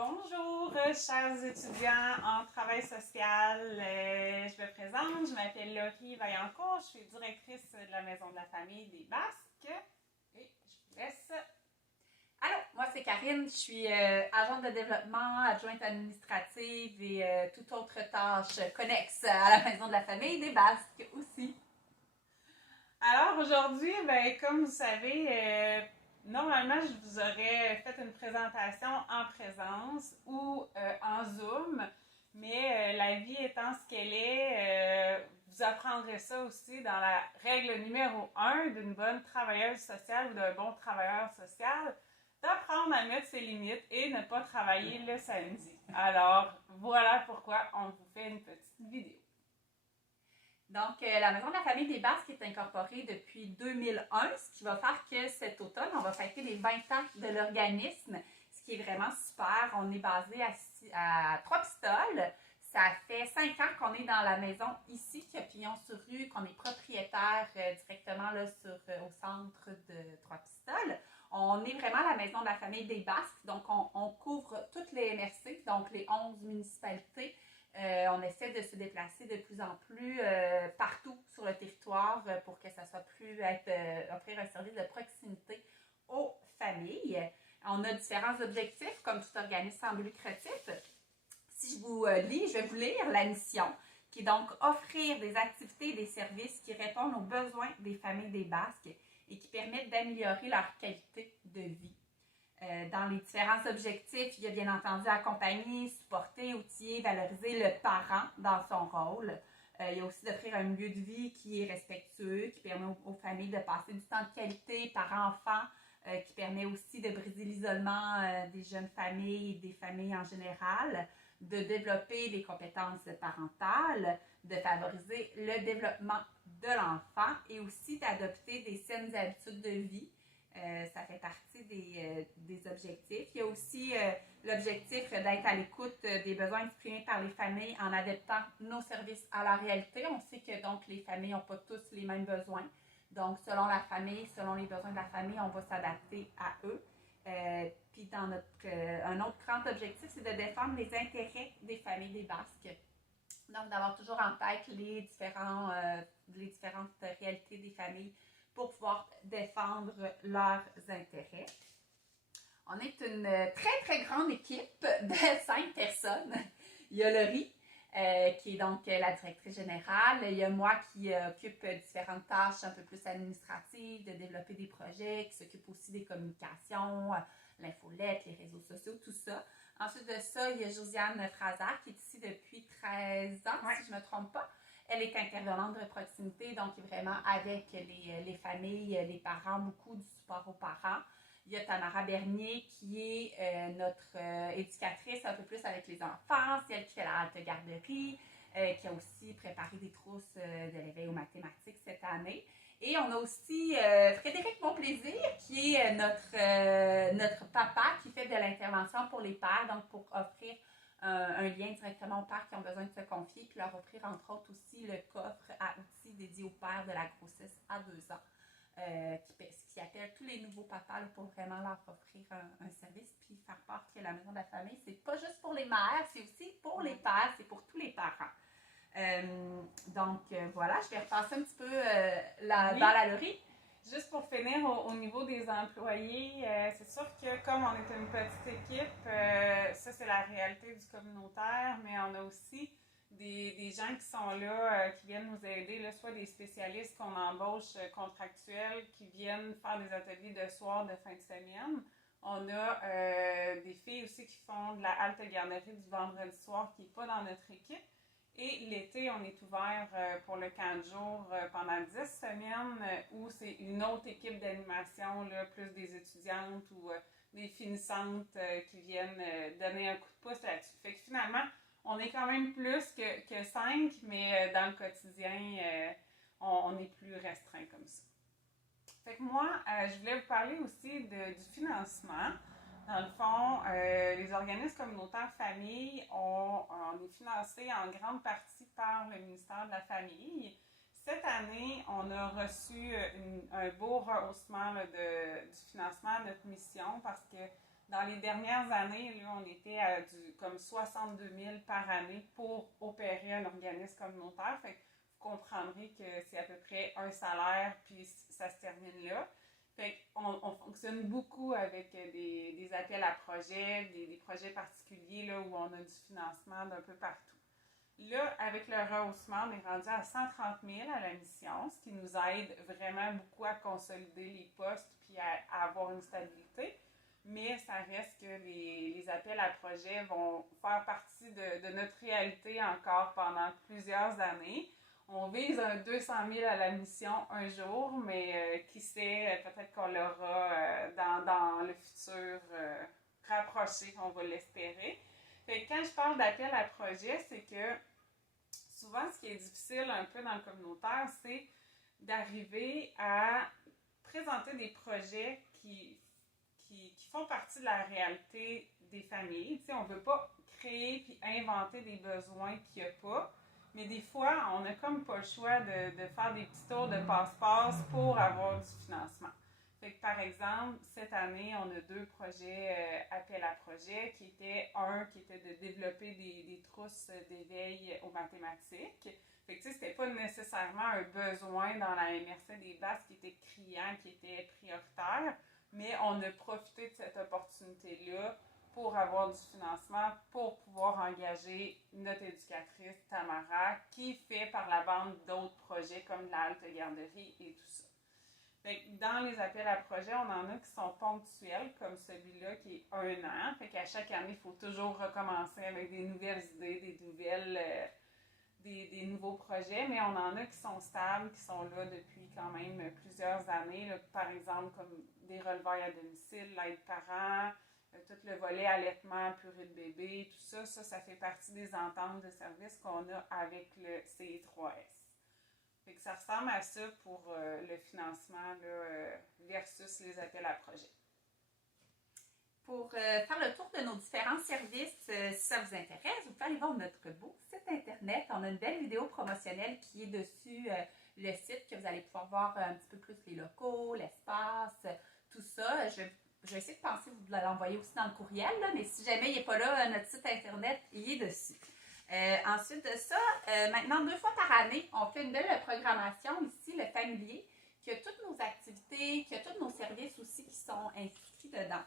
Bonjour, chers étudiants en travail social. Je me présente, je m'appelle Laurie Vaillancourt, je suis directrice de la Maison de la famille des Basques et je vous laisse. Allô, moi c'est Karine, je suis agente de développement, adjointe administrative et toute autre tâche connexe à la Maison de la famille des Basques aussi. Alors aujourd'hui, comme vous savez, normalement je vous aurais fait une présentation en présence ou en Zoom, mais la vie étant ce qu'elle est, vous apprendrez ça aussi dans la règle numéro 1 d'une bonne travailleuse sociale ou d'un bon travailleur social, d'apprendre à mettre ses limites et ne pas travailler le samedi. Alors voilà pourquoi on vous fait une petite vidéo. Donc, la Maison de la famille des Basques est incorporée depuis 2001, ce qui va faire que cet automne, on va fêter les 20 ans de l'organisme, ce qui est vraiment super. On est basé à Trois-Pistoles. Ça fait 5 ans qu'on est dans la maison ici, qui a Pignon-sur-Rue, qu'on est propriétaire directement là, au centre de Trois-Pistoles. On est vraiment la Maison de la famille des Basques, donc on couvre toutes les MRC, donc les 11 municipalités. On essaie de se déplacer de plus en plus partout sur le territoire pour que ça soit offrir un service de proximité aux familles. On a différents objectifs, comme tout organisme sans but lucratif. Si je vous lis, je vais vous lire la mission, qui est donc offrir des activités et des services qui répondent aux besoins des familles des Basques et qui permettent d'améliorer leur qualité de vie. Dans les différents objectifs, il y a bien entendu accompagner, supporter, outiller, valoriser le parent dans son rôle. Il y a aussi d'offrir un milieu de vie qui est respectueux, qui permet aux familles de passer du temps de qualité par enfant, qui permet aussi de briser l'isolement des jeunes familles et des familles en général, de développer des compétences parentales, de favoriser le développement de l'enfant et aussi d'adopter des saines habitudes de vie. Ça fait partie des objectifs. Il y a aussi l'objectif d'être à l'écoute des besoins exprimés par les familles en adaptant nos services à la réalité. On sait que donc les familles n'ont pas tous les mêmes besoins. Donc, selon la famille, selon les besoins de la famille, on va s'adapter à eux. Puis, un autre grand objectif, c'est de défendre les intérêts des familles des Basques. Donc, d'avoir toujours en tête les différentes réalités des familles pour pouvoir défendre leurs intérêts. On est une très, très grande équipe de 5 personnes. Il y a Laurie, qui est donc la directrice générale. Il y a moi qui occupe différentes tâches un peu plus administratives, de développer des projets, qui s'occupe aussi des communications, l'infolette, les réseaux sociaux, tout ça. Ensuite de ça, il y a Josiane Frazard, qui est ici depuis 13 ans, si je ne me trompe pas. Elle est intervenante de proximité, donc vraiment avec les familles, les parents, beaucoup du support aux parents. Il y a Tamara Bernier qui est notre éducatrice un peu plus avec les enfants, c'est elle qui fait la halte garderie, qui a aussi préparé des trousses de l'éveil aux mathématiques cette année. Et on a aussi Frédéric Monplaisir qui est notre papa qui fait de l'intervention pour les pères, donc pour offrir un lien directement aux pères qui ont besoin de se confier, puis leur offrir entre autres aussi le coffre à outils dédié aux pères de la grossesse à 2 ans, qui appelle tous les nouveaux papas là, pour vraiment leur offrir un service, puis faire part que la maison de la famille, c'est pas juste pour les mères, c'est aussi pour les pères, c'est pour tous les parents. Voilà, je vais repasser un petit peu la balle à Laurie. Juste pour finir, au niveau des employés, c'est sûr que comme on est une petite équipe, ça c'est la réalité du communautaire, mais on a aussi des gens qui sont là, qui viennent nous aider, là, soit des spécialistes qu'on embauche contractuels qui viennent faire des ateliers de soir, de fin de semaine. On a des filles aussi qui font de la halte garderie du vendredi soir qui n'est pas dans notre équipe. Et l'été, on est ouvert pour le camp de jour pendant 10 semaines où c'est une autre équipe d'animation, là, plus des étudiantes ou des finissantes qui viennent donner un coup de pouce là-dessus. Fait que finalement, on est quand même plus que 5, mais dans le quotidien, on est plus restreint comme ça. Fait que moi, je voulais vous parler aussi du financement. Dans le fond, les organismes communautaires familles, on est financés en grande partie par le ministère de la Famille. Cette année, on a reçu un beau rehaussement là, du financement à notre mission parce que Dans les dernières années, là, on était à comme 62 000 par année pour opérer un organisme communautaire. Fait que vous comprendrez que c'est à peu près un salaire, puis ça se termine là. Fait qu'on fonctionne beaucoup avec des appels à projets, des projets particuliers là, où on a du financement d'un peu partout. Là, avec le rehaussement, on est rendu à 130 000 à la mission, ce qui nous aide vraiment beaucoup à consolider les postes puis à avoir une stabilité. Mais ça reste que les appels à projets vont faire partie de notre réalité encore pendant plusieurs années. On vise un 200 000 à la mission un jour, mais qui sait, peut-être qu'on l'aura dans le futur rapproché, on va l'espérer. Fait que quand je parle d'appel à projet, c'est que souvent, ce qui est difficile un peu dans le communautaire, c'est d'arriver à présenter des projets qui font partie de la réalité des familles. Tu sais, on ne veut pas créer puis inventer des besoins qu'il n'y a pas. Mais des fois, on n'a comme pas le choix de faire des petits tours de passe-passe pour avoir du financement. Fait que, par exemple, cette année, on a 2 projets appel à projet qui était de développer des trousses d'éveil aux mathématiques. Fait que, tu sais, c'était pas nécessairement un besoin dans la MRC des Basses qui était criant, qui était prioritaire, mais on a profité de cette opportunité-là pour avoir du financement, pour pouvoir engager notre éducatrice Tamara, qui fait par la bande d'autres projets comme la halte garderie et tout ça. Fait que dans les appels à projets, on en a qui sont ponctuels, comme celui-là qui est 1 an. Fait qu'à chaque année, il faut toujours recommencer avec des nouvelles idées, des nouveaux projets, mais on en a qui sont stables, qui sont là depuis quand même plusieurs années. Là, par exemple, comme des relevailles à domicile, l'aide parents, tout le volet allaitement, purée de bébé, tout ça, ça fait partie des ententes de services qu'on a avec le CE3S. Fait que ça ressemble à ça pour le financement là, versus les appels à projets. Pour faire le tour de nos différents services, si ça vous intéresse, vous pouvez aller voir notre beau site internet. On a une belle vidéo promotionnelle qui est dessus le site, que vous allez pouvoir voir un petit peu plus les locaux, l'espace, tout ça. Je vais essayer de penser vous l'envoyer aussi dans le courriel, là, mais si jamais il n'est pas là, notre site internet, il est dessus. Ensuite de ça, maintenant 2 fois par année, on fait une belle programmation ici, le familier, qui a toutes nos activités, qui a tous nos services aussi qui sont inscrits dedans.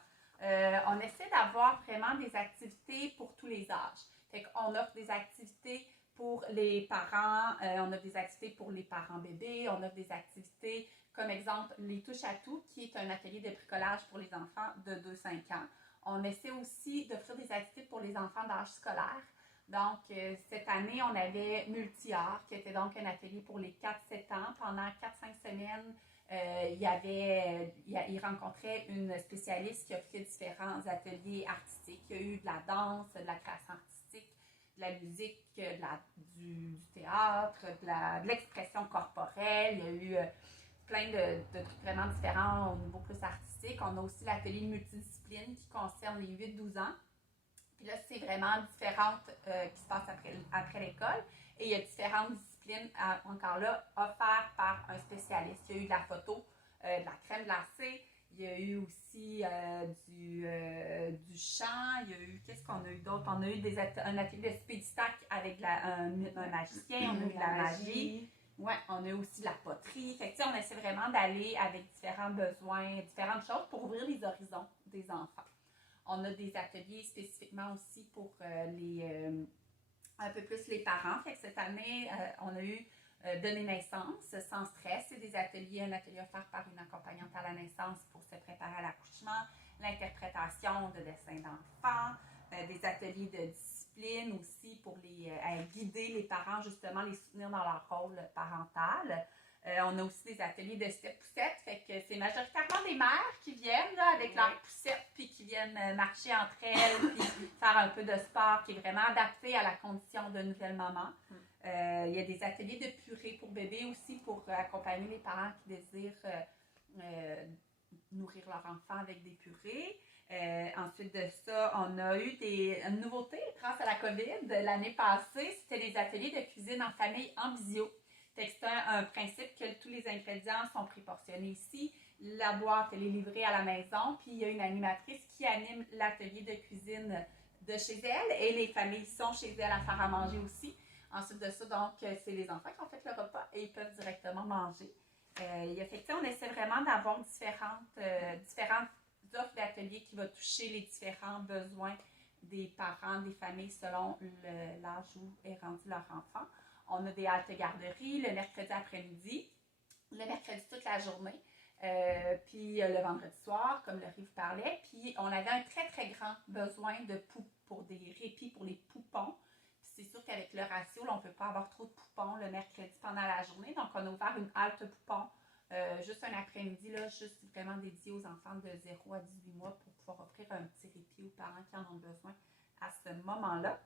On essaie d'avoir vraiment des activités pour tous les âges. Fait qu'on offre des activités pour les parents, on offre des activités pour les parents bébés, on offre des activités comme exemple les touches à tout, qui est un atelier de bricolage pour les enfants de 2-5 ans. On essaie aussi d'offrir des activités pour les enfants d'âge scolaire. Donc, cette année, on avait Multi-Art, qui était donc un atelier pour les 4-7 ans. Pendant 4-5 semaines, il rencontrait une spécialiste qui offrait différents ateliers artistiques. Il y a eu de la danse, de la création artistique, de la musique, du théâtre, de l'expression corporelle. Il y a eu plein de trucs vraiment différents au niveau plus artistique. On a aussi l'atelier multidiscipline qui concerne les 8-12 ans. Puis là, c'est vraiment différentes qui se passent après l'école. Et il y a différentes disciplines, encore là, offertes par un spécialiste. Il y a eu de la photo, de la crème glacée. Il y a eu aussi du chant. Il y a eu, qu'est-ce qu'on a eu d'autre? On a eu un atelier de speed stack avec un magicien. On a eu de la magie. Ouais, on a aussi de la poterie. Fait que, on essaie vraiment d'aller avec différents besoins, différentes choses pour ouvrir les horizons des enfants. On a des ateliers spécifiquement aussi pour un peu plus les parents. Fait que cette année, on a eu donner naissance sans stress. C'est un atelier offert par une accompagnante à la naissance pour se préparer à l'accouchement, l'interprétation de dessins d'enfants, des ateliers de discipline aussi pour guider les parents, justement, les soutenir dans leur rôle parental. On a aussi des ateliers de step-poussette, fait que c'est majoritairement des mères qui viennent là, avec leurs poussettes, puis qui viennent marcher entre elles, puis faire un peu de sport qui est vraiment adapté à la condition de nouvelle maman. Il y a des ateliers de purée pour bébés aussi, pour accompagner les parents qui désirent nourrir leur enfant avec des purées. Ensuite de ça, on a eu une nouveauté grâce à la COVID. L'année passée, c'était des ateliers de cuisine en famille en visio. C'est un principe que tous les ingrédients sont préportionnés ici. La boîte, elle est livrée à la maison, puis il y a une animatrice qui anime l'atelier de cuisine de chez elle, et les familles sont chez elle à faire à manger aussi. Ensuite de ça, donc, c'est les enfants qui ont fait le repas et ils peuvent directement manger. Effectivement, on essaie vraiment d'avoir différentes offres d'ateliers qui vont toucher les différents besoins des parents, des familles selon l'âge où est rendu leur enfant. On a des haltes garderies le mercredi après-midi, le mercredi toute la journée, puis le vendredi soir, comme le Rive parlait. Puis on avait un très, très grand besoin pour des répits pour les poupons. Puis c'est sûr qu'avec le ratio, là, on ne peut pas avoir trop de poupons le mercredi pendant la journée. Donc on a ouvert une halte poupon juste un après-midi, là, juste vraiment dédié aux enfants de 0 à 18 mois pour pouvoir offrir un petit répit aux parents qui en ont besoin à ce moment-là.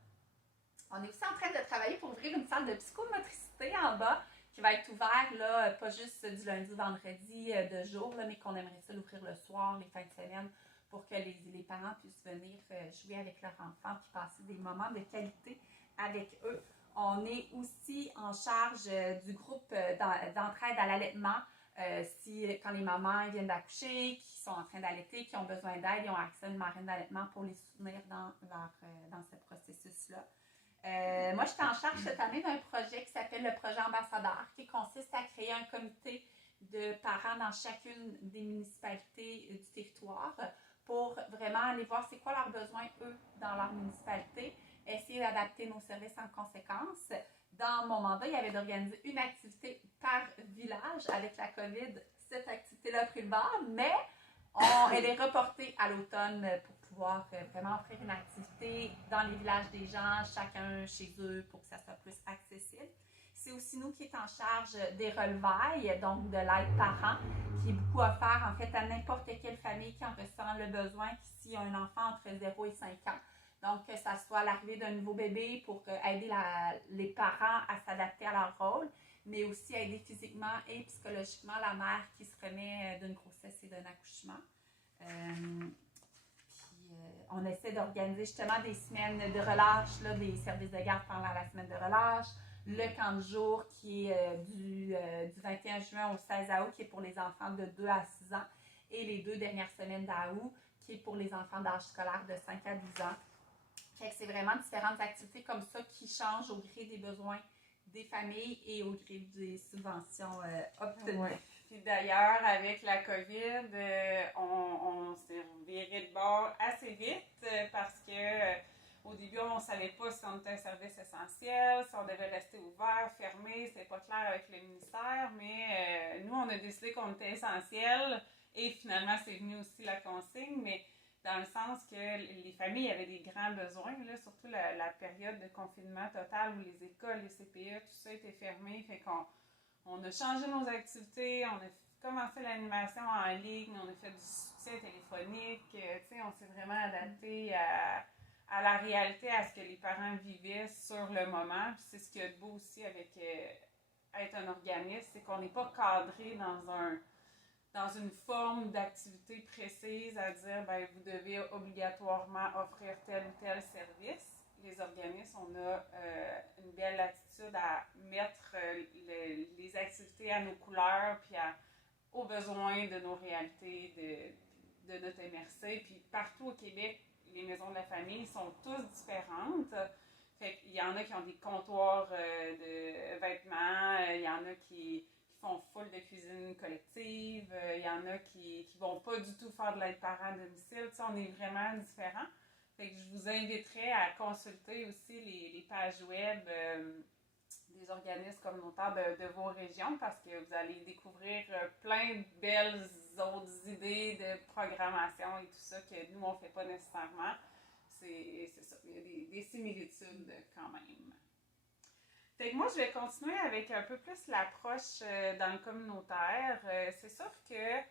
On est aussi en train de travailler pour ouvrir une salle de psychomotricité en bas qui va être ouverte, là, pas juste du lundi au vendredi de jour, là, mais qu'on aimerait ça l'ouvrir le soir, les fins de semaine, pour que les parents puissent venir jouer avec leurs enfants puis passer des moments de qualité avec eux. On est aussi en charge du groupe d'entraide à l'allaitement. Quand les mamans viennent d'accoucher, qui sont en train d'allaiter, qui ont besoin d'aide, ils ont accès à une marraine d'allaitement pour les soutenir dans ce processus-là. Moi, j'étais en charge cette année d'un projet qui s'appelle le projet ambassadeur, qui consiste à créer un comité de parents dans chacune des municipalités du territoire pour vraiment aller voir c'est quoi leurs besoins, eux, dans leur municipalité, essayer d'adapter nos services en conséquence. Dans mon mandat, il y avait d'organiser une activité par village. Avec la COVID, cette activité-là a pris le bord, mais elle est reportée à l'automne pour pouvoir vraiment offrir une activité dans les villages des gens, chacun chez eux, pour que ça soit plus accessible. C'est aussi nous qui est en charge des relevailles, donc de l'aide parent, qui est beaucoup offert en fait à n'importe quelle famille qui en ressent le besoin, qui a un enfant entre 0 et 5 ans. Donc, que ça soit l'arrivée d'un nouveau bébé pour aider les parents à s'adapter à leur rôle, mais aussi aider physiquement et psychologiquement la mère qui se remet d'une grossesse et d'un accouchement. On essaie d'organiser justement des semaines de relâche, là, des services de garde pendant la semaine de relâche, le camp de jour qui est du 21 juin au 16 août, qui est pour les enfants de 2 à 6 ans, et les 2 dernières semaines d'août, qui est pour les enfants d'âge scolaire de 5 à 10 ans. Fait que c'est vraiment différentes activités comme ça qui changent au gré des besoins des familles et au gré des subventions obtenues. Ouais. Puis d'ailleurs, avec la COVID, on s'est viré de bord assez vite parce que au début, on ne savait pas si on était un service essentiel, si on devait rester ouvert, fermé, c'était pas clair avec le ministère, mais nous, on a décidé qu'on était essentiel et finalement, c'est venu aussi la consigne, mais dans le sens que les familles avaient des grands besoins, là, surtout la période de confinement total où les écoles, les CPE, tout ça était fermé, fait qu'on a changé nos activités, on a commencé l'animation en ligne, on a fait du soutien téléphonique, on s'est vraiment adapté à la réalité, à ce que les parents vivaient sur le moment. Puis c'est ce qu'il y a de beau aussi avec être un organisme, c'est qu'on n'est pas cadré dans une forme d'activité précise à dire ben, vous devez obligatoirement offrir tel ou tel service. Les organismes, on a une belle latitude à mettre les activités à nos couleurs puis aux besoins de nos réalités, de notre MRC. Puis partout au Québec, les maisons de la famille sont toutes différentes. Fait qu'il y en a qui ont des comptoirs de vêtements, il y en a qui font full de cuisine collective, il y en a qui vont pas du tout faire de l'aide parent à domicile. On est vraiment différents. Fait que je vous inviterai à consulter aussi les pages web des organismes communautaires de vos régions parce que vous allez découvrir plein de belles autres idées de programmation et tout ça que nous, on ne fait pas nécessairement. C'est ça, il y a des similitudes quand même. Fait que moi, je vais continuer avec un peu plus l'approche dans le communautaire. C'est sûr que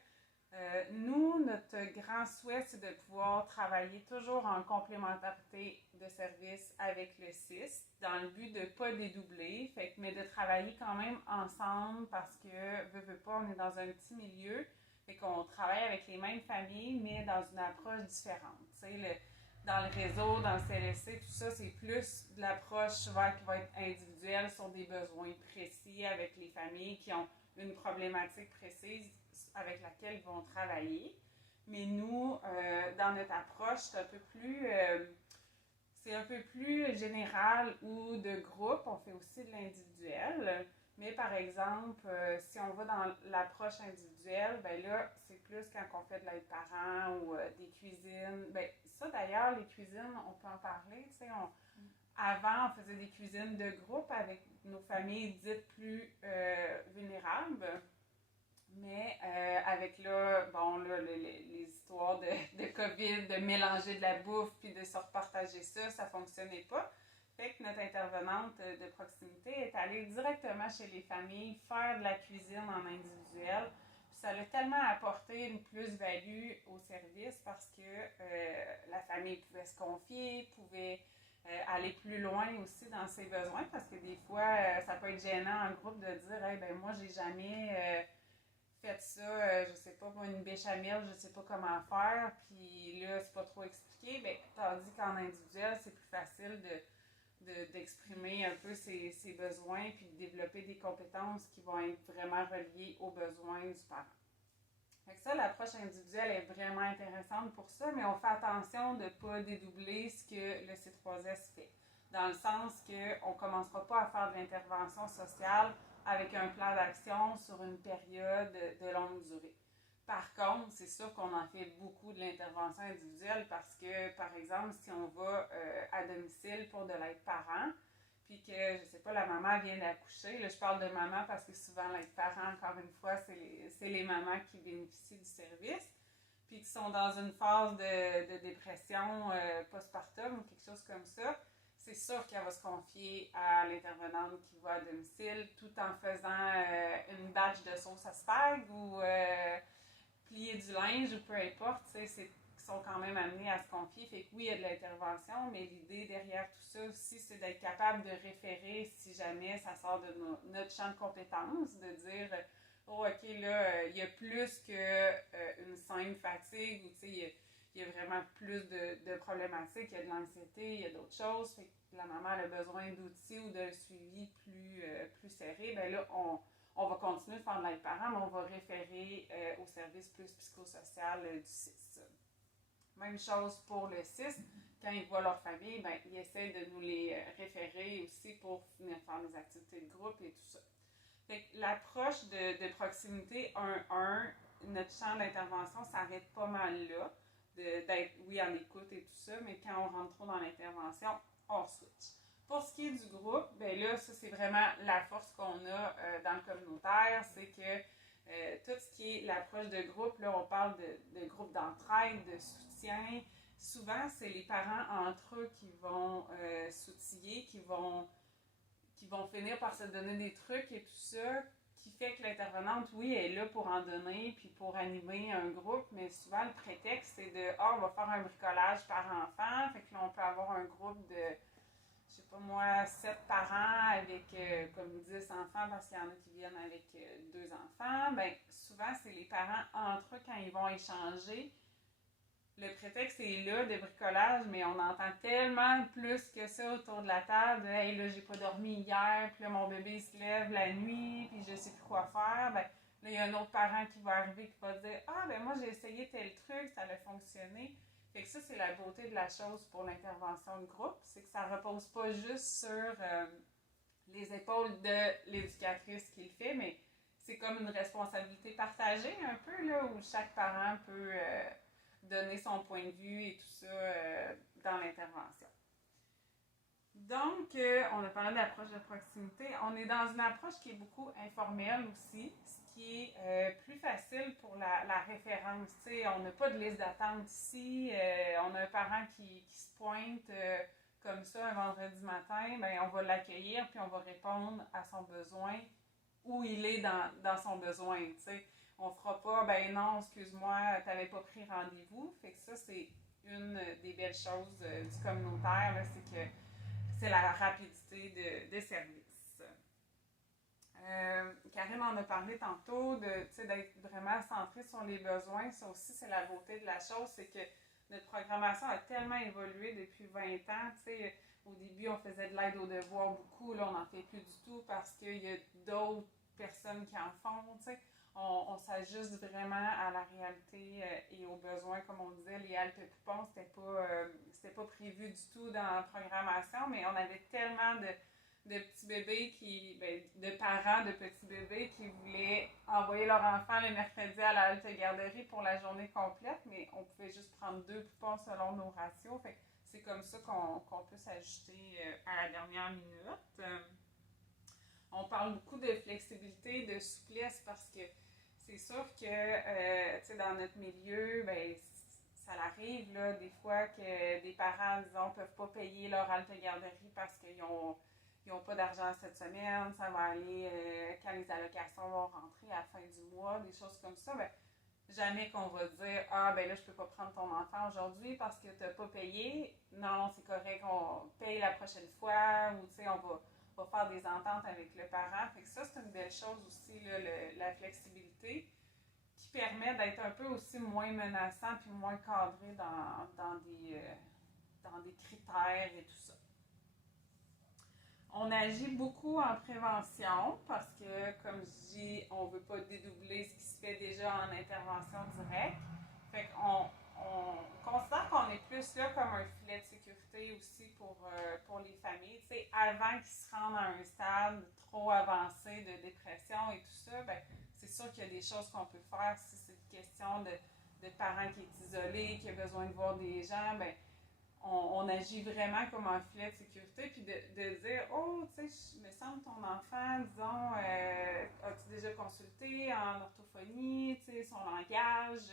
nous, notre grand souhait, c'est de pouvoir travailler toujours en complémentarité de services avec le CIS, dans le but de ne pas dédoubler, mais de travailler quand même ensemble parce que, veut pas, on est dans un petit milieu, fait qu'on travaille avec les mêmes familles, mais dans une approche différente. Dans le réseau, dans le CLSC, tout ça, c'est plus de l'approche souvent qui va être individuelle sur des besoins précis avec les familles qui ont une problématique précise. avec laquelle ils vont travailler. Mais nous, dans notre approche, c'est un peu plus général ou de groupe. On fait aussi de l'individuel. Mais par exemple, si on va dans l'approche individuelle, ben là, c'est plus quand on fait de l'aide parent ou des cuisines. Ben ça d'ailleurs, les cuisines, on peut en parler. Tu sais, avant, on faisait des cuisines de groupe avec nos familles dites plus vulnérables. Mais avec là, bon, là, les histoires de COVID, de mélanger de la bouffe puis de se repartager ça fonctionnait pas. Fait que notre intervenante de proximité est allée directement chez les familles faire de la cuisine en individuel. Puis ça a tellement apporté une plus-value au service parce que la famille pouvait se confier, pouvait aller plus loin aussi dans ses besoins parce que des fois, ça peut être gênant en groupe de dire hey, ben moi, j'ai jamais fait ça, je sais pas, une béchamel, je sais pas comment faire, puis là, c'est pas trop expliqué. Ben, tandis qu'en individuel, c'est plus facile d'exprimer un peu ses besoins puis de développer des compétences qui vont être vraiment reliées aux besoins du parent. Fait que ça, l'approche individuelle est vraiment intéressante pour ça, mais on fait attention de ne pas dédoubler ce que le C3S fait. Dans le sens qu'on ne commencera pas à faire de l'intervention sociale avec un plan d'action sur une période de longue durée. Par contre, c'est sûr qu'on en fait beaucoup de l'intervention individuelle parce que, par exemple, si on va à domicile pour de l'aide parent, puis que, je sais pas, la maman vient d'accoucher, là je parle de maman parce que souvent l'aide parent, encore une fois, c'est les mamans qui bénéficient du service, puis qui sont dans une phase de dépression postpartum ou quelque chose comme ça, c'est sûr qu'elle va se confier à l'intervenante qui va à domicile tout en faisant une batch de sauce à spag ou plier du linge ou peu importe, ils sont quand même amenés à se confier. Fait que oui, il y a de l'intervention, mais l'idée derrière tout ça aussi, c'est d'être capable de référer si jamais ça sort de notre champ de compétences, de dire oh ok, là, il y a plus qu'une simple fatigue ou tu sais, il y a vraiment plus de problématiques, il y a de l'anxiété, il y a d'autres choses. Fait que la maman a besoin d'outils ou de suivi plus serré. Ben là, on va continuer de faire de l'aide parent, mais on va référer au service plus psychosocial du CIS. Même chose pour le CIS. Quand ils voient leur famille, ben, ils essaient de nous les référer aussi pour venir faire des activités de groupe et tout ça. Fait que l'approche de proximité 1-1, notre champ d'intervention s'arrête pas mal là. D'être, oui, en écoute et tout ça, mais quand on rentre trop dans l'intervention, on switch. Pour ce qui est du groupe, ben là, ça c'est vraiment la force qu'on a dans le communautaire, c'est que tout ce qui est l'approche de groupe, là on parle de groupe d'entraide, de soutien. Souvent, c'est les parents entre eux qui vont s'outiller, qui vont finir par se donner des trucs et tout ça, qui fait que l'intervenante, oui, est là pour en donner puis pour animer un groupe, mais souvent le prétexte c'est de on va faire un bricolage par enfant, fait que là on peut avoir un groupe de je sais pas moi, 7 parents avec comme 10 enfants parce qu'il y en a qui viennent avec 2 enfants, ben souvent c'est les parents entre eux quand ils vont échanger. Le prétexte est là de bricolage, mais on entend tellement plus que ça autour de la table. De, hey, là, j'ai pas dormi hier, puis là, mon bébé se lève la nuit, puis je sais plus quoi faire. Ben, là, il y a un autre parent qui va arriver qui va dire ah, ben moi, j'ai essayé tel truc, ça a fonctionné. Fait que ça, c'est la beauté de la chose pour l'intervention de groupe, c'est que ça repose pas juste sur les épaules de l'éducatrice qui le fait, mais c'est comme une responsabilité partagée un peu, là, où chaque parent peut donner son point de vue et tout ça dans l'intervention. Donc, on a parlé de l'approche de proximité. On est dans une approche qui est beaucoup informelle aussi, ce qui est plus facile pour la référence. T'sais, on n'a pas de liste d'attente ici. On a un parent qui se pointe comme ça un vendredi matin. Ben, on va l'accueillir puis on va répondre à son besoin où il est dans son besoin. T'sais. On fera pas, ben non, excuse-moi, t'avais pas pris rendez-vous. Fait que ça, c'est une des belles choses du communautaire, là, c'est que c'est la rapidité de service. Karine en a parlé tantôt, d'être vraiment centré sur les besoins. Ça aussi, c'est la beauté de la chose, c'est que notre programmation a tellement évolué depuis 20 ans. T'sais, au début, on faisait de l'aide aux devoirs beaucoup, là, on n'en fait plus du tout parce qu'il y a d'autres personnes qui en font. T'sais. on s'ajuste vraiment à la réalité et aux besoins. Comme on disait, les haltes poupons, c'était pas prévu du tout dans la programmation, mais on avait tellement de petits bébés de parents de petits bébés qui voulaient envoyer leur enfant le mercredi à la halte garderie pour la journée complète, mais on pouvait juste prendre 2 poupons selon nos ratios. Fait que c'est comme ça qu'on peut s'ajuster à la dernière minute. On parle beaucoup de flexibilité, de souplesse parce que c'est sûr que dans notre milieu, ça arrive là, des fois que des parents, disons, peuvent pas payer leur halte garderie parce qu'ils n'ont pas d'argent cette semaine, ça va aller quand les allocations vont rentrer à la fin du mois, des choses comme ça. Jamais qu'on va dire ah ben là je peux pas prendre ton enfant aujourd'hui parce que t'as pas payé. Non, c'est correct, on paye la prochaine fois ou on va faire des ententes avec le parent. Fait que ça, c'est une belle chose aussi, là, la flexibilité qui permet d'être un peu aussi moins menaçant puis moins cadré dans des critères et tout ça. On agit beaucoup en prévention parce que, comme je dis, on ne veut pas dédoubler ce qui se fait déjà en intervention directe. Fait qu'on considère qu'on est plus là comme un filet de sécurité aussi pour les familles. Tu sais, avant qu'ils se rendent à un stade trop avancé de dépression et tout ça, c'est sûr qu'il y a des choses qu'on peut faire si c'est une question de parent qui est isolé, qui a besoin de voir des gens, on agit vraiment comme un filet de sécurité, puis de dire oh, tu sais, me semble ton enfant, disons, as-tu déjà consulté en orthophonie, tu sais, son langage,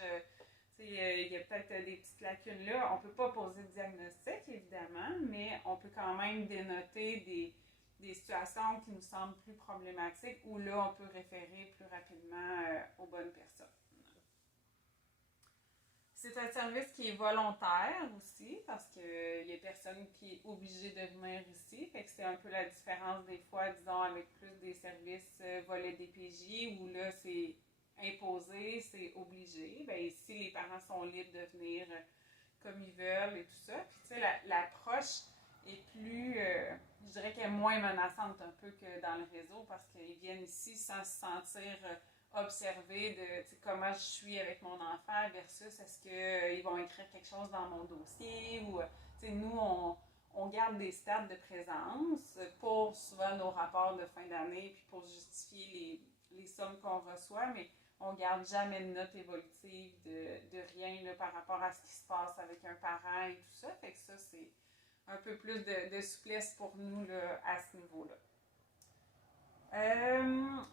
tu sais, il y a peut-être des petites lacunes là. On peut pas poser de diagnostic, évidemment, mais on peut quand même dénoter des situations qui nous semblent plus problématiques où là, on peut référer plus rapidement aux bonnes personnes. C'est un service qui est volontaire aussi, parce qu'il y a personne qui est obligé de venir ici. Fait que c'est un peu la différence des fois, disons, avec plus des services volets DPJ, où là, c'est imposé, c'est obligé. Ici, les parents sont libres de venir comme ils veulent et tout ça. Puis, tu sais, l'approche est plus, je dirais qu'elle est moins menaçante un peu que dans le réseau, parce qu'ils viennent ici sans se sentir observer de comment je suis avec mon enfant versus est-ce qu'ils vont écrire quelque chose dans mon dossier ou nous on garde des stats de présence pour souvent nos rapports de fin d'année puis pour justifier les sommes qu'on reçoit, mais on garde jamais de notes évolutives de rien là, par rapport à ce qui se passe avec un parent et tout ça. Fait que ça, c'est un peu plus de souplesse pour nous là, à ce niveau-là.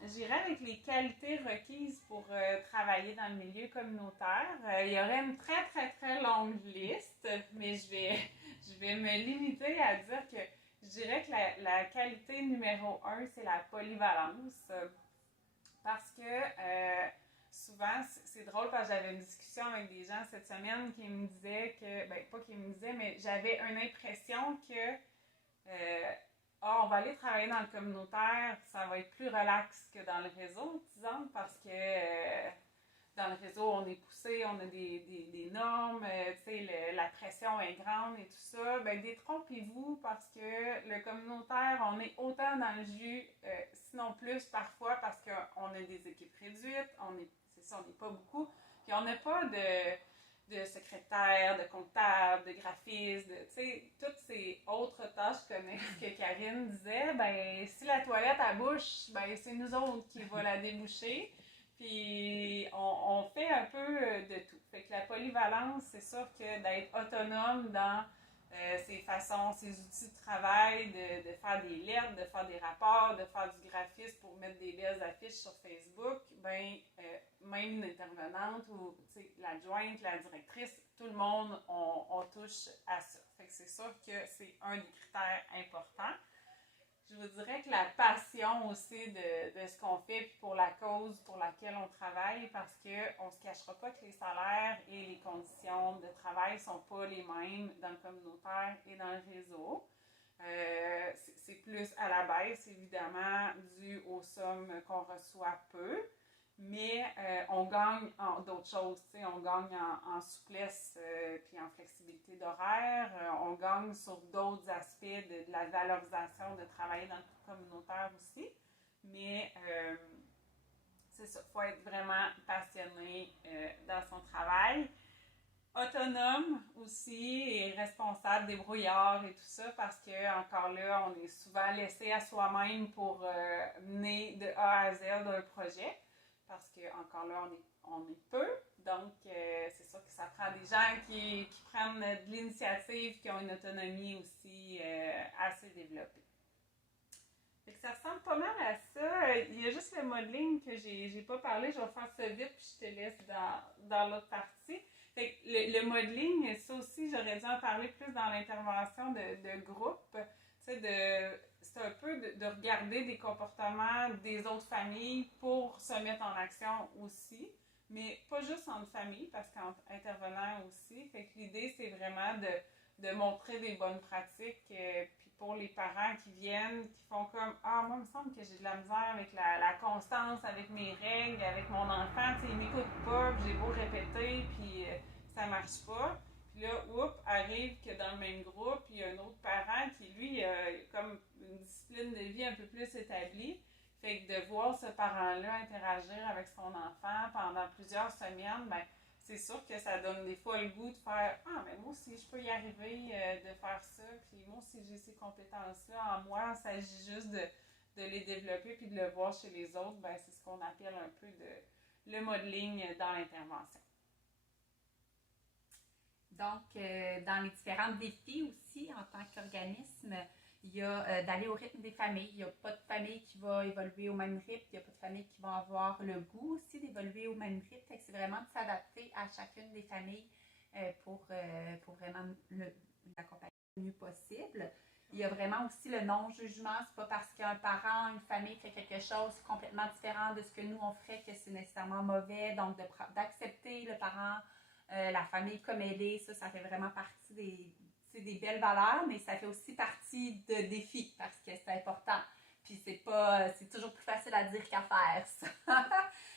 J'irais avec les qualités requises pour travailler dans le milieu communautaire. Il y aurait une très très très longue liste, mais je vais me limiter à dire que je dirais que la qualité numéro 1, c'est la polyvalence. Parce que souvent, c'est drôle parce que j'avais une discussion avec des gens cette semaine qui me disaient que, pas qui me disaient, mais j'avais une impression que on va aller travailler dans le communautaire, ça va être plus relax que dans le réseau, disons, parce que dans le réseau, on est poussé, on a des normes, la pression est grande et tout ça. Détrompez-vous parce que le communautaire, on est autant dans le jus, sinon plus parfois, parce qu'on a des équipes réduites, on n'est pas beaucoup, puis on n'a pas de secrétaire, de comptable, de graphiste, toutes ces autres tâches connexes que Karine disait, si la toilette à bouche, c'est nous autres qui va la déboucher. Puis on fait un peu de tout. Fait que la polyvalence, c'est sûr que d'être autonome dans ses façons, ses outils de travail, de faire des lettres, de faire des rapports, de faire du graphisme pour mettre des belles affiches sur Facebook, même une intervenante ou l'adjointe, la directrice, tout le monde, on touche à ça. Fait que c'est sûr que c'est un des critères importants. Je vous dirais que la passion aussi de ce qu'on fait puis pour la cause pour laquelle on travaille, parce qu'on ne se cachera pas que les salaires et les conditions de travail ne sont pas les mêmes dans le communautaire et dans le réseau. C'est plus à la baisse, évidemment, dû aux sommes qu'on reçoit peu. Mais on gagne en d'autres choses, on gagne en souplesse puis en flexibilité d'horaire, on gagne sur d'autres aspects de la valorisation de travailler dans le communautaire aussi. Mais c'est ça, il faut être vraiment passionné dans son travail. Autonome aussi et responsable, débrouillard et tout ça, parce que encore là, on est souvent laissé à soi-même pour mener de A à Z d'un projet, parce que encore là, on est peu. Donc, c'est sûr que ça prend des gens qui prennent de l'initiative, qui ont une autonomie aussi assez développée. Fait que ça ressemble pas mal à ça. Il y a juste le modeling que j'ai pas parlé. Je vais faire ça vite, puis je te laisse dans l'autre partie. Fait que le modeling, ça aussi, j'aurais dû en parler plus dans l'intervention de groupe. C'est un peu de regarder des comportements des autres familles pour se mettre en action aussi. Mais pas juste entre familles, parce qu'entre intervenants aussi. Fait que l'idée, c'est vraiment de montrer des bonnes pratiques. Puis pour les parents qui viennent, qui font comme ah, moi, il me semble que j'ai de la misère avec la constance, avec mes règles, avec mon enfant, tu sais, il m'écoute pas, puis j'ai beau répéter, puis ça marche pas. Puis là, arrive que dans le même groupe, il y a un autre parent qui, lui, a comme une discipline de vie un peu plus établie. Fait que de voir ce parent-là interagir avec son enfant pendant plusieurs semaines, ben, c'est sûr que ça donne des fois le goût de faire ah, mais moi aussi, je peux y arriver de faire ça, puis moi aussi, j'ai ces compétences-là en moi. Il s'agit juste de les développer puis de le voir chez les autres. Ben, c'est ce qu'on appelle un peu le modeling dans l'intervention. Donc, dans les différents défis aussi, en tant qu'organisme, il y a d'aller au rythme des familles. Il n'y a pas de famille qui va évoluer au même rythme. Il n'y a pas de famille qui va avoir le goût aussi d'évoluer au même rythme. Fait que c'est vraiment de s'adapter à chacune des familles pour vraiment l'accompagner le mieux possible. Il y a vraiment aussi le non-jugement. C'est pas parce qu'un parent, une famille fait quelque chose complètement différent de ce que nous on ferait que c'est nécessairement mauvais. Donc, d'accepter le parent, la famille comme elle est, ça fait vraiment partie des belles valeurs, mais ça fait aussi partie de défis parce que c'est important. Puis c'est toujours plus facile à dire qu'à faire, ça.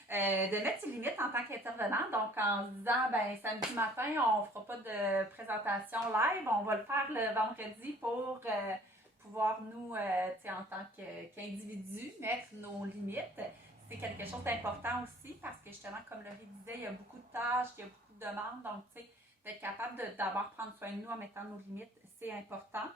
De mettre une limite en tant qu'intervenant, donc en se disant, ben samedi matin, on ne fera pas de présentation live, on va le faire le vendredi pour pouvoir nous, en tant qu'individu, mettre nos limites. C'est quelque chose d'important aussi parce que justement, comme Laurie disait, il y a beaucoup de tâches, il y a beaucoup de demandes, donc tu sais, d'être capable d'abord prendre soin de nous en mettant nos limites, c'est important.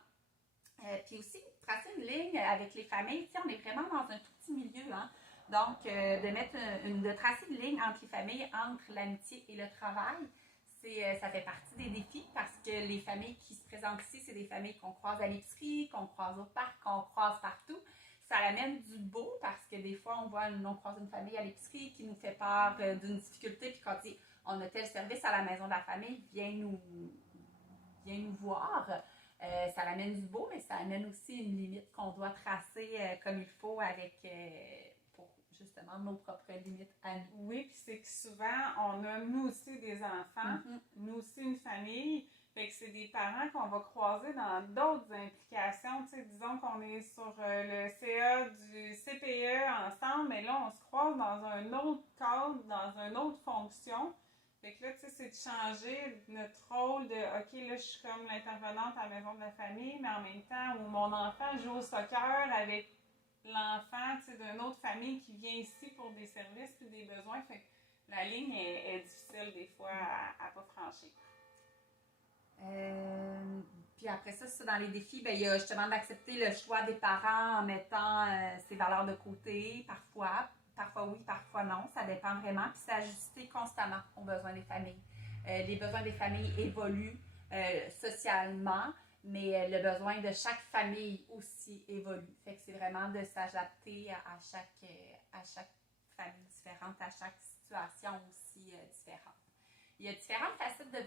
Puis aussi, tracer une ligne avec les familles, tu sais, on est vraiment dans un tout petit milieu, hein? Donc, de tracer une ligne entre les familles, entre l'amitié et le travail, ça fait partie des défis parce que les familles qui se présentent ici, c'est des familles qu'on croise à l'épicerie, qu'on croise au parc, qu'on croise partout. Ça amène du beau parce que des fois, on croise une famille à l'épicerie qui nous fait part d'une difficulté, puis quand on a tel service à la maison de la famille, viens nous voir. Ça amène du beau, mais ça amène aussi une limite qu'on doit tracer comme il faut pour justement nos propres limites à nous. Oui, puis c'est que souvent, on a nous aussi des enfants, nous aussi une famille. Fait que c'est des parents qu'on va croiser dans d'autres implications. Tu sais, disons qu'on est sur le CA du CPE ensemble, mais là, on se croise dans un autre cadre, dans une autre fonction. Fait que là, tu sais, c'est de changer notre rôle de OK, là, je suis comme l'intervenante à la maison de la famille, mais en même temps, où mon enfant joue au soccer avec l'enfant, tu sais, d'une autre famille qui vient ici pour des services puis des besoins. Fait que la ligne est difficile des fois à pas franchir. Puis après ça, dans les défis, ben, il y a justement d'accepter le choix des parents en mettant ses valeurs de côté, parfois oui, parfois non, ça dépend vraiment, puis s'ajuster constamment aux besoins des familles. Les besoins des familles évoluent socialement, mais le besoin de chaque famille aussi évolue. Fait que c'est vraiment de s'adapter à chaque famille différente, à chaque situation aussi différente. Il y a différentes facettes de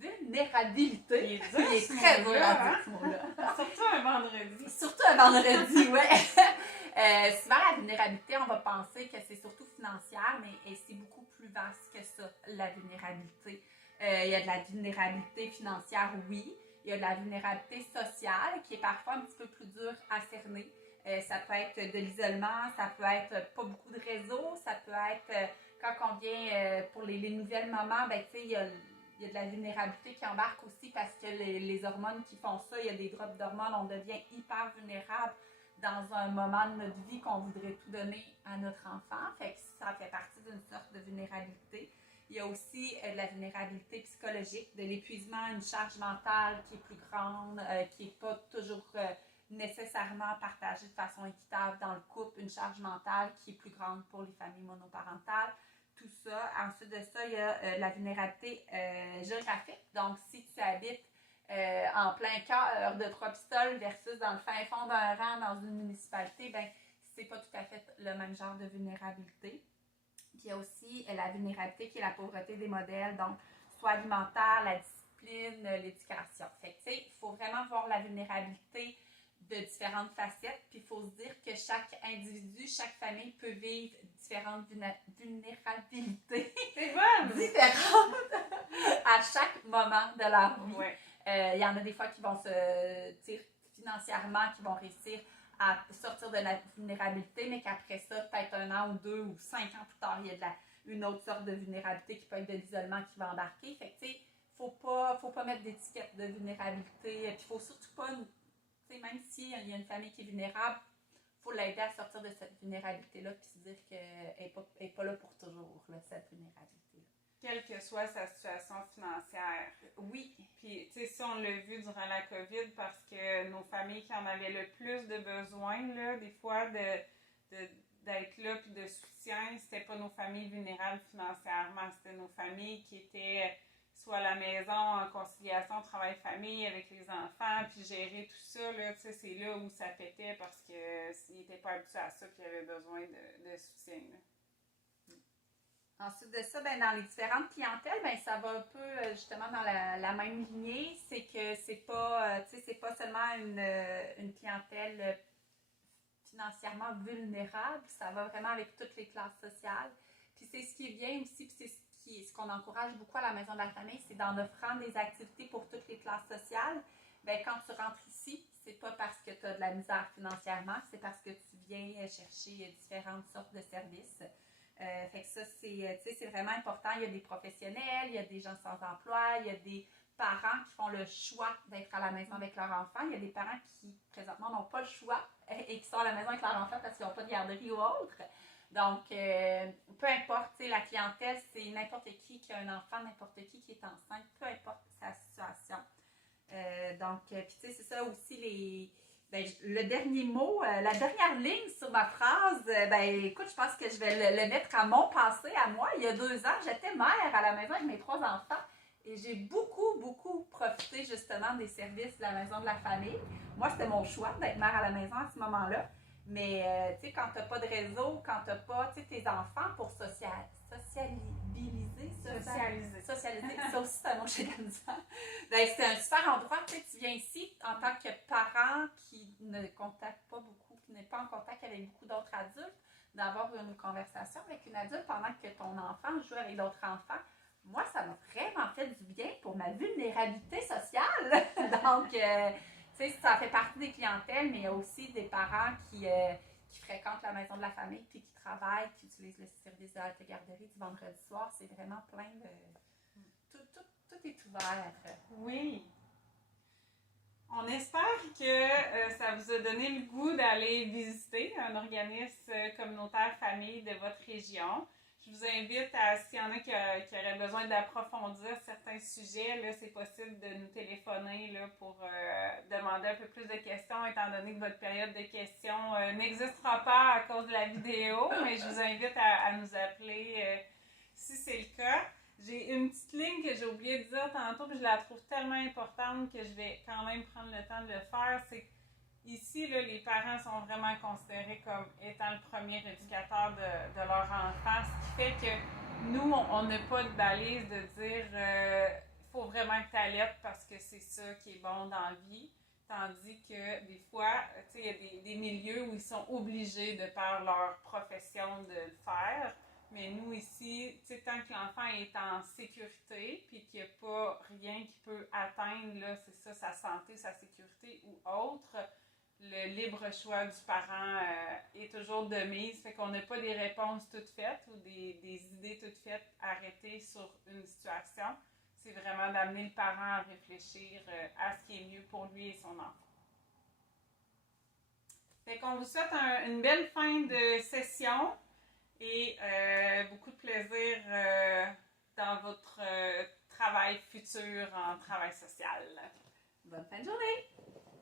vulnérabilité. Il est très dur à dire, ce mot-là. Surtout un vendredi. Surtout un vendredi, oui. Souvent, la vulnérabilité, on va penser que c'est surtout financière, mais c'est beaucoup plus vaste que ça, la vulnérabilité. Il y a de la vulnérabilité financière, oui. Il y a de la vulnérabilité sociale qui est parfois un petit peu plus dure à cerner. Ça peut être de l'isolement, ça peut être pas beaucoup de réseau, ça peut être quand on vient pour les nouvelles mamans, ben, tu sais, il y a de la vulnérabilité qui embarque aussi parce que les hormones qui font ça, il y a des drops d'hormones, on devient hyper vulnérable. dans un moment de notre vie qu'on voudrait tout donner à notre enfant. Fait que ça fait partie d'une sorte de vulnérabilité. Il y a aussi de la vulnérabilité psychologique, de l'épuisement, une charge mentale qui est plus grande, qui n'est pas toujours nécessairement partagée de façon équitable dans le couple, une charge mentale qui est plus grande pour les familles monoparentales. Tout ça. Ensuite de ça, il y a la vulnérabilité géographique. Donc, si tu habites en plein cœur de Trois-Pistoles versus dans le fin fond d'un rang dans une municipalité, ben c'est pas tout à fait le même genre de vulnérabilité. Puis il y a aussi la vulnérabilité qui est la pauvreté des modèles, donc soit alimentaire, la discipline, l'éducation. Fait que tu sais, il faut vraiment voir la vulnérabilité de différentes facettes, puis il faut se dire que chaque individu, chaque famille peut vivre différentes vulnérabilités différentes à chaque moment de leur vie. Ouais. Il y en a des fois qui vont se tirer financièrement, qui vont réussir à sortir de la vulnérabilité, mais qu'après ça, peut-être 1 an ou 2 ou 5 ans plus tard, il y a une autre sorte de vulnérabilité qui peut être de l'isolement qui va embarquer. Fait que, tu sais, faut pas mettre d'étiquette de vulnérabilité. Puis, il faut surtout pas, tu sais, même s'il y a une famille qui est vulnérable, il faut l'aider à sortir de cette vulnérabilité-là, puis se dire qu'elle n'est pas là pour toujours, là, cette vulnérabilité. Quelle que soit sa situation financière. Oui. Puis, tu sais, ça, on l'a vu durant la COVID parce que nos familles qui en avaient le plus de besoin, là, des fois, d'être là puis de soutien, c'était pas nos familles vulnérables financièrement, c'était nos familles qui étaient soit à la maison en conciliation travail-famille avec les enfants, puis gérer tout ça, là, tu sais, c'est là où ça pétait parce qu'ils n'étaient pas habitués à ça puis ils avaient besoin de soutien, là. Ensuite de ça, ben, dans les différentes clientèles, ben, ça va un peu justement dans la même lignée. C'est que c'est pas seulement une clientèle financièrement vulnérable, ça va vraiment avec toutes les classes sociales. Puis c'est ce qui est bien aussi, puis c'est ce qu'on encourage beaucoup à la Maison de la Famille, c'est d'en offrant des activités pour toutes les classes sociales. Ben, quand tu rentres ici, c'est pas parce que tu as de la misère financièrement, c'est parce que tu viens chercher différentes sortes de services. Fait que ça, c'est vraiment important. Il y a des professionnels, il y a des gens sans emploi, il y a des parents qui font le choix d'être à la maison avec leur enfant. Il y a des parents qui, présentement, n'ont pas le choix et qui sont à la maison avec leur enfant parce qu'ils n'ont pas de garderie ou autre. Donc, peu importe, la clientèle, c'est n'importe qui a un enfant, n'importe qui est enceinte, peu importe sa situation. Puis tu sais, c'est ça aussi le dernier mot, la dernière ligne sur ma phrase, écoute, je pense que je vais le mettre à mon passé, à moi. Il y a 2 ans, j'étais mère à la maison avec mes 3 enfants et j'ai beaucoup profité justement des services de la Maison de la Famille. Moi, c'était mon choix d'être mère à la maison à ce moment-là. Mais, tu sais, quand tu n'as pas de réseau, quand tu n'as pas, tu sais, tes enfants pour socialiser, ça aussi, c'est un mot chez la misère. Ben, c'est un super endroit, tu sais, tu viens ici en tant que parent qui ne contacte pas beaucoup, qui n'est pas en contact avec beaucoup d'autres adultes, d'avoir une conversation avec une adulte pendant que ton enfant joue avec d'autres enfants. Moi, ça m'a vraiment fait du bien pour ma vulnérabilité sociale. Donc, tu sais, ça fait partie des clientèles, mais il y a aussi des parents qui fréquentent la Maison de la Famille, puis qui travaillent, qui utilisent le service de halte garderie du vendredi soir. C'est vraiment plein de... Tout est ouvert. Oui. On espère que ça vous a donné le goût d'aller visiter un organisme communautaire famille de votre région. Je vous invite à, s'il y en a qui auraient besoin d'approfondir certains sujets, là, c'est possible de nous téléphoner là, pour demander un peu plus de questions, étant donné que votre période de questions n'existera pas à cause de la vidéo, mais je vous invite à nous appeler si c'est le cas. J'ai une petite ligne que j'ai oublié de dire tantôt, puis je la trouve tellement importante que je vais quand même prendre le temps de le faire. C'est qu'ici, là, les parents sont vraiment considérés comme étant le premier éducateur de leur enfant, ce qui fait que nous, on n'a pas de balise de dire il faut vraiment que tu allaites parce que c'est ça qui est bon dans la vie. Tandis que des fois, il y a des milieux où ils sont obligés de par leur profession de le faire. Mais nous ici, tant que l'enfant est en sécurité puis qu'il n'y a pas rien qui peut atteindre, là, c'est ça, sa santé, sa sécurité ou autre, le libre choix du parent est toujours de mise. Fait qu'on n'a pas des réponses toutes faites ou des idées toutes faites arrêtées sur une situation. C'est vraiment d'amener le parent à réfléchir à ce qui est mieux pour lui et son enfant. Fait qu'on vous souhaite une belle fin de session et beaucoup de plaisir dans votre travail futur en travail social. Bonne fin de journée!